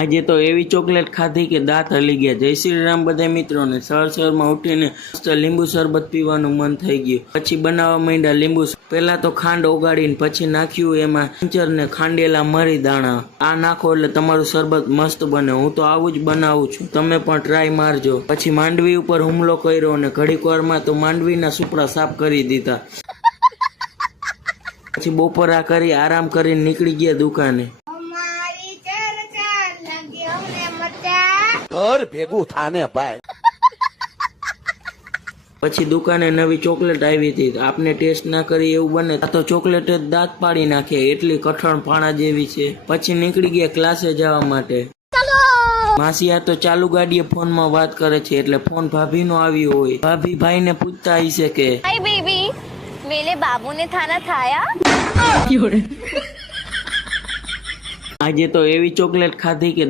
આજે તો એવી ચોકલેટ ખાધી કે દાંત હલી ગયા। જય શ્રી રામ બધા મિત્રોને। સવારમાં ઉઠીને મસ્ત લીંબુ શરબત પીવાનું મન થઈ ગયું। પછી બનાવવા માંડ્યા લીંબુ। પહેલા તો ખાંડ ઓગાળીને પછી નાખ્યું એમાં હંચર ને ખાંડેલા મરી દાણા। આ નાખો એટલે તમારું શરબત મસ્ત બને। હું તો આવું જ બનાવું છું, તમે પણ ટ્રાય મારજો। પછી માંડવી ઉપર હુમલો કર્યો અને ઘડીક વારમાં તો માંડવીના સુપડા સાફ કરી દીધા। પછી બપોરા કરી આરામ કરીને નીકળી ગયા દુકાને। ઘર ભેગું થાને ભાઈ। પછી દુકાને નવી ચોકલેટ આવી હતી। આપને ટેસ્ટ ના કરી એવું બને તો ચોકલેટ જ દાંત પાડી નાખે, એટલી કઠણ ફાણા જેવી છે। પછી નીકળી ગયા ક્લાસે જવા માટે। માસી આ તો ચાલુ ગાડીએ ફોનમાં વાત કરે છે, એટલે ફોન ભાભીનો આવ્યો હોય। ભાભી ભાઈને પૂછતા હશે કે हाय बेबी, मेरे बाबू ने खाना खाया? આજે તો એવી ચોકલેટ ખાધી કે